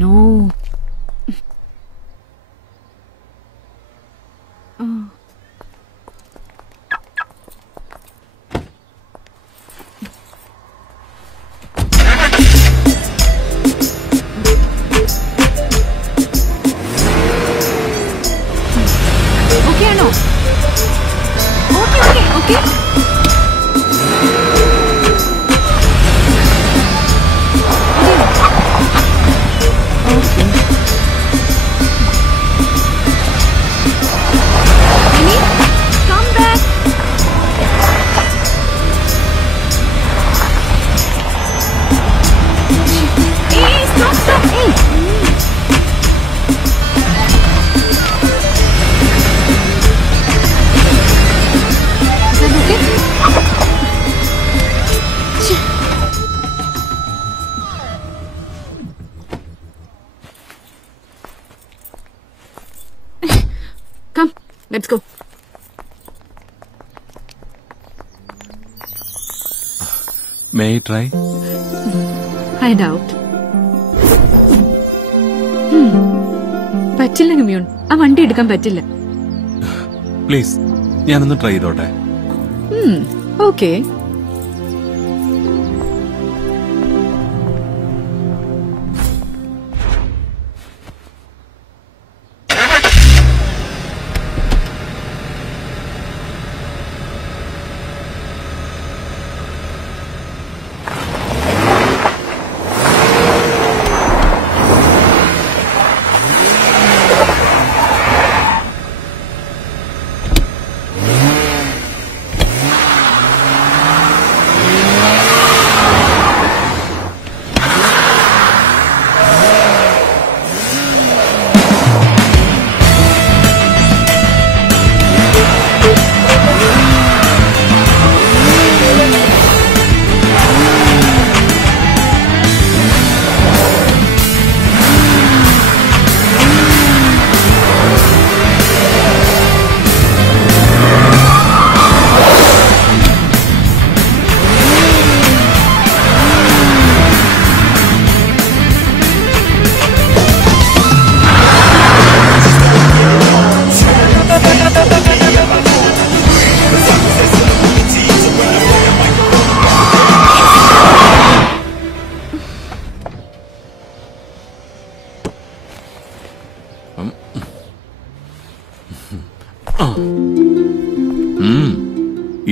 No. Okay ആണോ? Okay okay okay. Come, let's go. May I try? I doubt. പറ്റില്ല ഹുമയൂൺ, ആ വണ്ടി എടുക്കാൻ പറ്റില്ല. പ്ലീസ്, ഞാനൊന്ന് ട്രൈ ചെയ്തോട്ടെ. ഓക്കെ.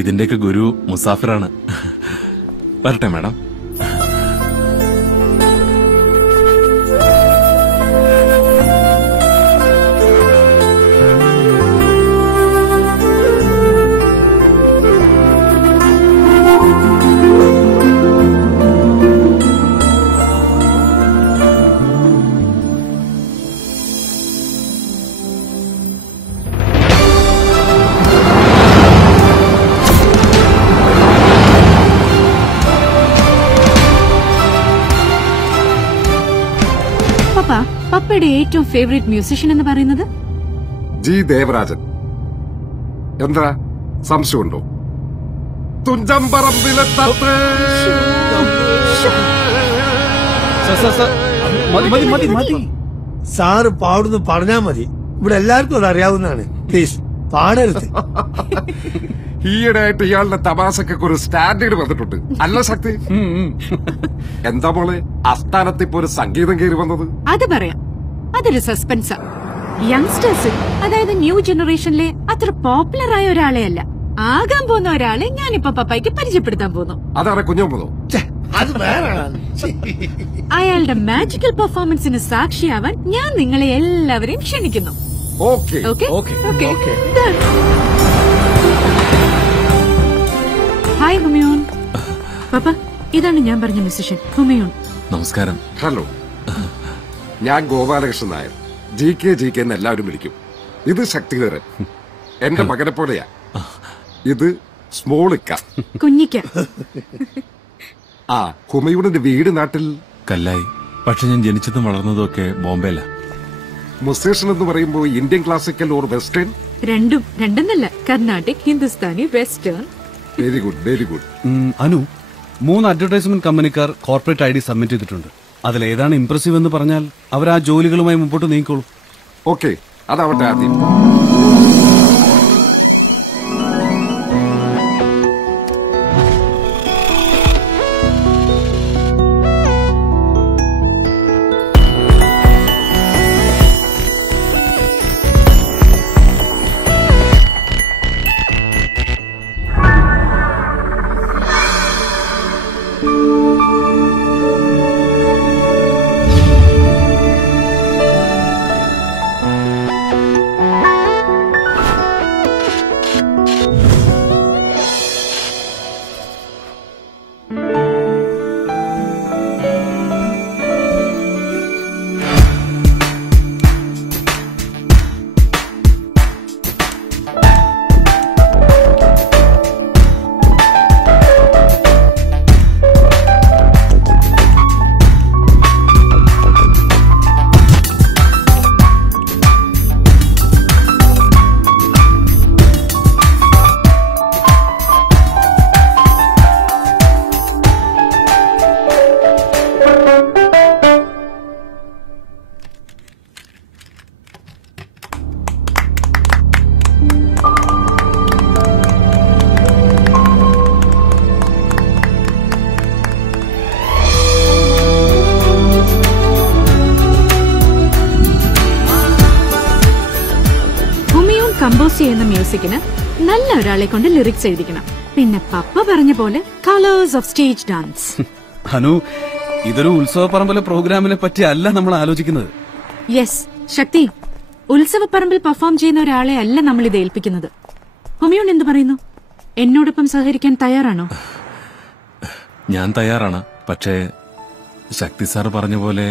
ഇതിന്റെയൊക്കെ ഗുരു മുസാഫിറാണ്. വരട്ടെ മാഡം. പപ്പയുടെ ഏറ്റവും ഫേവറേറ്റ് മ്യൂസിഷ്യൻ എന്ന് പറയുന്നത് ജി ദേവരാജൻ. എന്താ സംശയമുണ്ടോ? തുഞ്ചമ്പറമ്പിലെ തത്ത്. സാറ് പാടുന്നു പറഞ്ഞാ മതി, ഇവിടെ എല്ലാവർക്കും അത് അറിയാവുന്നതാണ്. പ്ലീസ് പാടരുത്. ഈയിടെയായിട്ട് ഇയാളുടെ തമാശക്കൊക്കെ ഒരു സ്റ്റാൻഡേർഡ് വന്നിട്ടുണ്ട് അല്ല ശക്തി? എന്താ മോളെ ആസ്ഥാനത്ത് ഇപ്പൊ ഒരു സംഗീതം കയറി വന്നത്? അത് പറയാം, അതൊരു സസ്പെൻസാ. യങ്സ്റ്റേഴ്സ്, അതായത് ന്യൂ ജനറേഷനിലെ അത്ര പോപ്പുലർ ആയ ഒരാളെ അല്ല, ആകാൻ പോകുന്ന ഒരാളെ ഞാനിപ്പോ പപ്പായ്ക്ക് പരിചയപ്പെടുത്താൻ പോകുന്നു. അതാണ് കുഞ്ഞോമ്പതോ? അത് വേറെ. അയാളുടെ മാജിക്കൽ പെർഫോമൻസിന് സാക്ഷിയാവാൻ ഞാൻ നിങ്ങളെ എല്ലാവരെയും ക്ഷണിക്കുന്നു. Okay okay okay okay. Hi Humayun. Papa, ഇതാണ് ഞാൻ പറഞ്ഞ മ്യൂസിഷ്യൻ ഹുമയൂൺ. നമസ്കാരം. ഹലോ, ഞാൻ ഗോപാലകൃഷ്ണൻ നായർ. ജി കെ എന്ന് എല്ലാവരും വിളിക്കും. ഇത് ശക്തിധരൻ, എന്റെ മകനെ പോലെയാ. ഇത് സ്മോളിക്ക, കുഞ്ഞിക്ക. ആ ഹുമയൂണിന്റെ വീട് നാട്ടിൽ കല്ലായി. പക്ഷെ ഞാൻ ജനിച്ചതും വളർന്നതും ഒക്കെ ബോംബെയിലാ. മുസേഷൻ എന്ന് പറയുമ്പോൾ ഇന്ത്യൻ ക്ലാസിക്കൽ ഓർ വെസ്റ്റേൺ? രണ്ടെന്നല്ല, Carnatic, Hindustani, western. Very good very good. Anu, 3 advertisement കമ്പനിക്കാർ കോർപ്പറേറ്റ് ID സബ്മിറ്റ് ചെയ്തിട്ടുണ്ട്. അതിലേതാണ് ഇംപ്രസീവ് എന്ന് പറഞ്ഞാൽ അവർ ആ ജോലികളുമായി മുമ്പോട്ട് നീങ്ങിക്കോളും. ഓക്കെ, അതാവട്ടെ ആദ്യം. കമ്പോസ് ചെയ്യുന്ന മ്യൂസിക്കിന് നല്ല ഒരാളെ കൊണ്ട് ലിറിക്സ് എഴുതിക്കണം. പിന്നെ പപ്പ പറഞ്ഞ പോലെ കളേഴ്സ് ഓഫ് സ്റ്റേജ് ഡാൻസ്. ഹനു, ഇതൊരു ഉത്സവപ്പറമ്പിലെ പ്രോഗ്രാമിനെ പറ്റി അല്ല നമ്മൾ ആലോചിക്കുന്നത്. യെസ് ശക്തി, ഉത്സവപ്പറമ്പിൽ പെർഫോം ചെയ്യുന്ന ഒരാളെ അല്ല നമ്മൾ ഇത് ഏൽപ്പിക്കുന്നത്. ഹുമയൂൺ എന്ത് പറയുന്നു? എന്നോടൊപ്പം സഹകരിക്കാൻ തയ്യാറാണോ? ഞാൻ തയ്യാറാണ്. പക്ഷേ ശക്തി സാർ പറഞ്ഞ പോലെ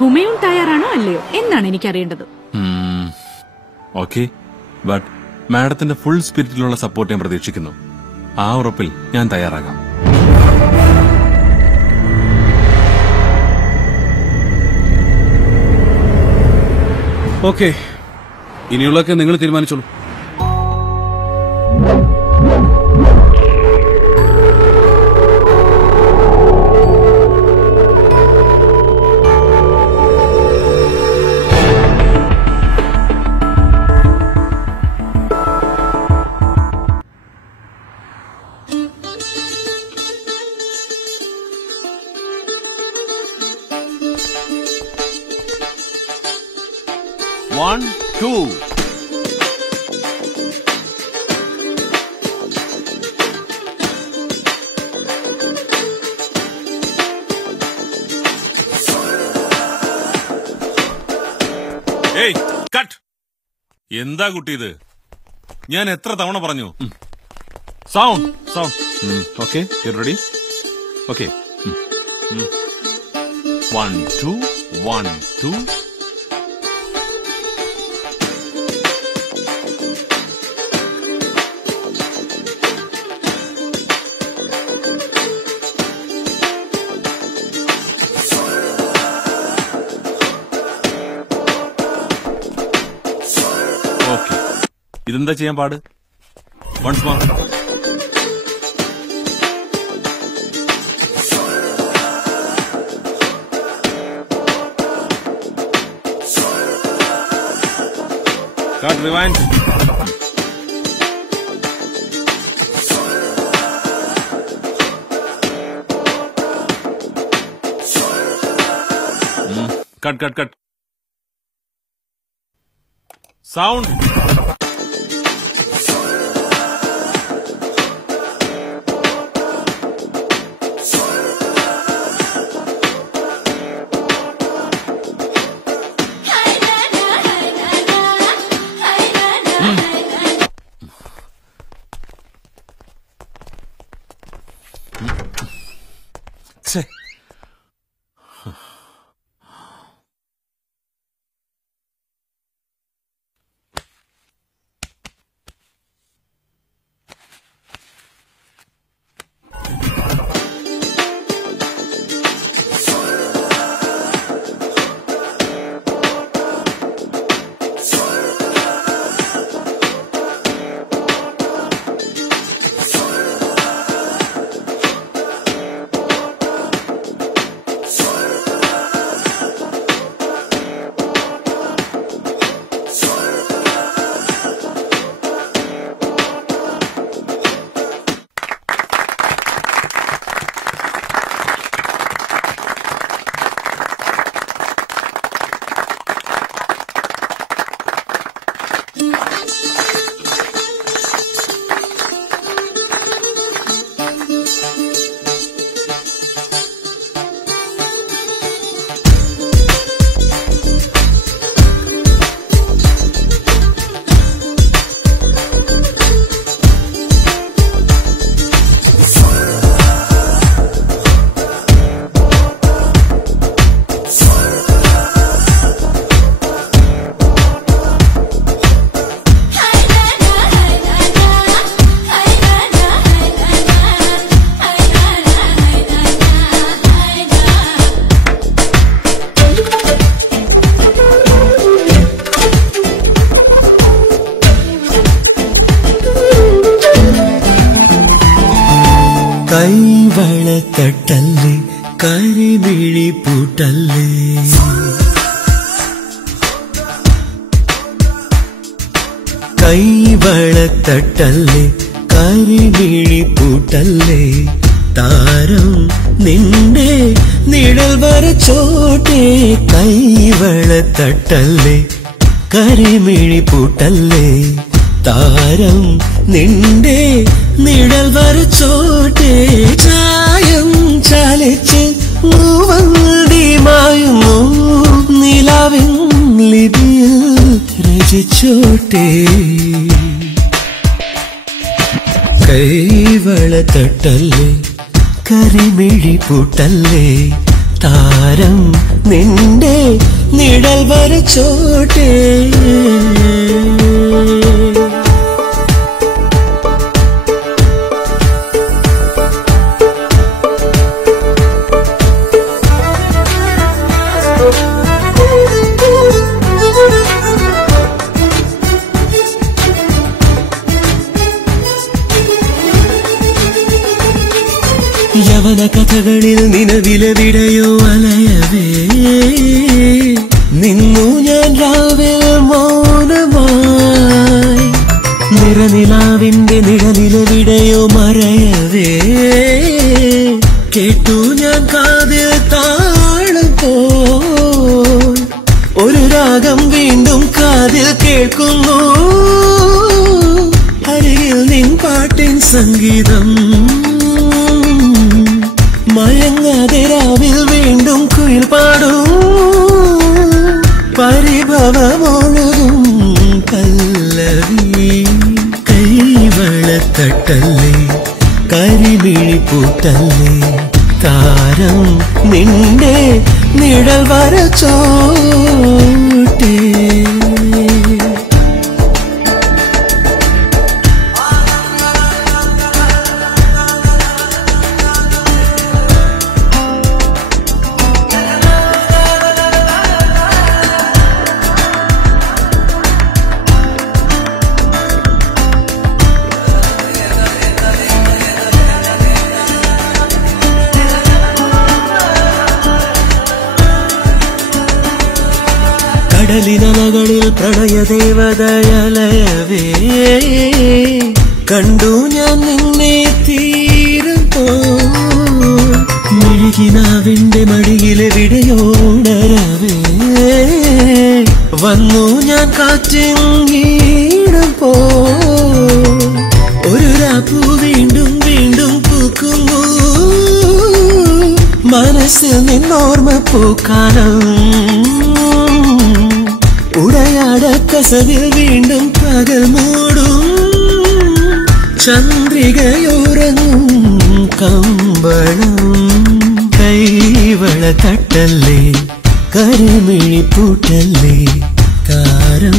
ഹുമയൂൺ തയ്യാറാണോ അല്ലയോ എന്നാണ് എനിക്കറിയേണ്ടത്. ഓക്കെ, ബട്ട് മാഡത്തിന്റെ ഫുൾ സ്പിരിറ്റിലുള്ള സപ്പോർട്ട് ഞാൻ പ്രതീക്ഷിക്കുന്നു. ആ ഉറപ്പിൽ ഞാൻ തയ്യാറാകാം. ഓക്കെ, ഇനിയുള്ളതൊക്കെ നിങ്ങൾ തീരുമാനിച്ചോളൂ. One, two. ഏയ് കട്ട്. എന്താ കുട്ടി ഇത്? ഞാൻ എത്ര തവണ പറഞ്ഞു? Sound sound. Okay, you ready? Okay, 1 2 1 2. ഇതെന്താ ചെയ്യാൻ പാട്? Once more. Cut, rewind. Cut cut cut. Sound. കൈവളത്തട്ടല്ലേ കരിമിഴി പൂട്ടല്ലേ കൈവളത്തട്ടല്ലേ കരിമിഴി പൂട്ടല്ലേ താരം നിന്റെ നിഴൽ വരച്ചോട്ടെ കൈവളത്തട്ടല്ലേ കരിമിഴി പൂട്ടല്ലേ താരം നിന്റെ നിഴൽ വരച്ചോട്ടെ ചായം ചാലിച്ച് മൂവന്തിമായുന്നു നിലാവിൻ ലിപിയിൽ രചിച്ചോട്ടെ കൈവളത്തട്ടല്ലേ കരിമിഴി പൂട്ടല്ലേ താരം നിന്റെ നിഴൽ വരച്ചോട്ടെ യവന കഥകളിൽ നിലവിലെവിടെയോ അലയവേ നിന്നു ഞാൻ രാവിൽ മൗനമായി നിറനിലാവിന്റെ നിഴലിലെവിടെയോ മറയവേ കേട്ടു ഞാൻ കാതിൽ താളം പോൽ ഒരു രാഗം വീണ്ടും കാതിൽ കേൾക്കുന്നു അരികിൽ നിൻ പാട്ടിൻ സംഗീതം മയങ്ങാതെ രാവിൽ വീണ്ടും കുയിൽ പാടും പരിഭവമൊഴുകും പല്ലവി കൈവളത്തട്ടല്ലേ കരിമിഴി പൂട്ടല്ലേ താരം നിന്റെ നിഴൽ വരച്ചോട്ടെ കടലിനലകളിൽ പ്രണയദേവതയലയവേ കണ്ടു ഞാൻ നിന്നെ തീരം മിഴികിനാവിന്റെ മടിയിലെവിടെയോടരവേ വന്നു ഞാൻ കാറ്റിങ്ങീണം പോ ഒരു രാപ്പൂ വീണ്ടും വീണ്ടും പൂക്കുന്നു മനസ്സിൽ നിന്നോർമ്മ പൂക്കാലം ഉടയാട കസവിൽ വീണ്ടും പകൽ മൂടും ചന്ദ്രികയുറങ്ങും കമ്പളം കൈവളത്തട്ടല്ലേ കരിമിഴി പൂട്ടല്ലേ താരം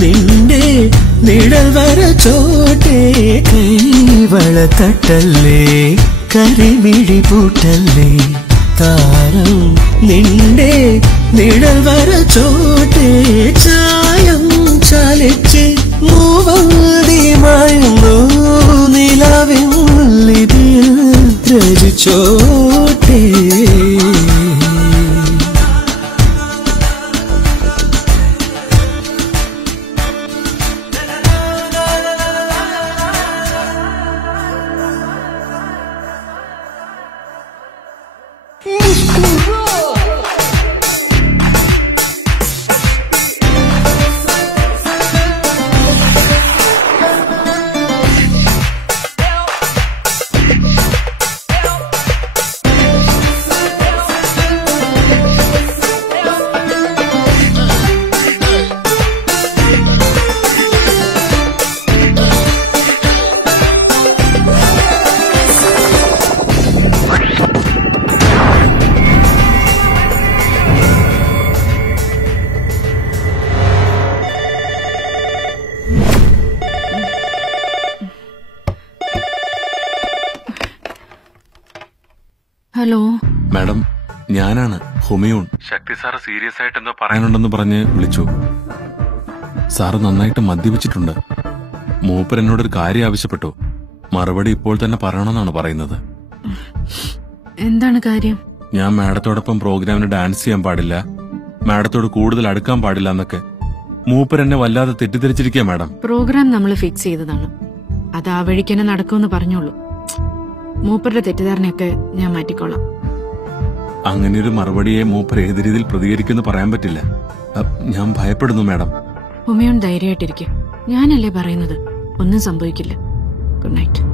നിന്റെ നിഴൽ വരച്ചോട്ടെ കൈവളത്തട്ടല്ലേ കരിമിഴി പൂട്ടല്ലേ താരം നിന്റെ നിഴൽ വരച്ചോട്ടെ ചായം ചാലിച്ച് മൂവന്തിമായുന്നു നിലാവിൻ ലിപിയിൽ രചിച്ചോട്ടെ ഹലോ മാഡം, ഞാനാണ് ഹുമയൂൺ. ശക്തി സാറ് സീരിയസ് ആയിട്ട് എന്തോ പറയാനുണ്ടെന്ന് പറഞ്ഞ് വിളിച്ചു. സാറ് നന്നായിട്ട് മദ്യപിച്ചിട്ടുണ്ട്. മൂപ്പർ എന്നോടൊരു കാര്യം ആവശ്യപ്പെട്ടു. മറുപടി ഇപ്പോൾ തന്നെ പറയണമെന്നാണ് പറയുന്നത്. എന്താണ് കാര്യം? ഞാൻ മാഡത്തോടൊപ്പം പ്രോഗ്രാമിന് ഡാൻസ് ചെയ്യാൻ പാടില്ല, മാഡത്തോട് കൂടുതൽ അടുക്കാൻ പാടില്ല എന്നൊക്കെ മൂപ്പരെന്നെ വല്ലാതെ തെറ്റിദ്ധരിച്ചിരിക്കുക മാഡം. പ്രോഗ്രാം നമ്മൾ ഫിക്സ് ചെയ്തതാണ്. അത് ആ വഴിക്കന്നെ നടക്കുമെന്ന് പറഞ്ഞോളൂ. മൂപ്പരുടെ തെറ്റിദ്ധാരണയൊക്കെ ഞാൻ മാറ്റിക്കോളാം. അങ്ങനെയൊരു മറുപടിയെ മൂപ്പർ ഏത് രീതിയിൽ പ്രതികരിക്കുമെന്ന് പറയാൻ പറ്റില്ല. ഞാൻ ഭയപ്പെടുന്നു മാഡം. ഉമയോൺ ധൈര്യമായിട്ടിരിക്കും. ഞാനല്ലേ പറയുന്നത്, ഒന്നും സംഭവിക്കില്ല. Good night.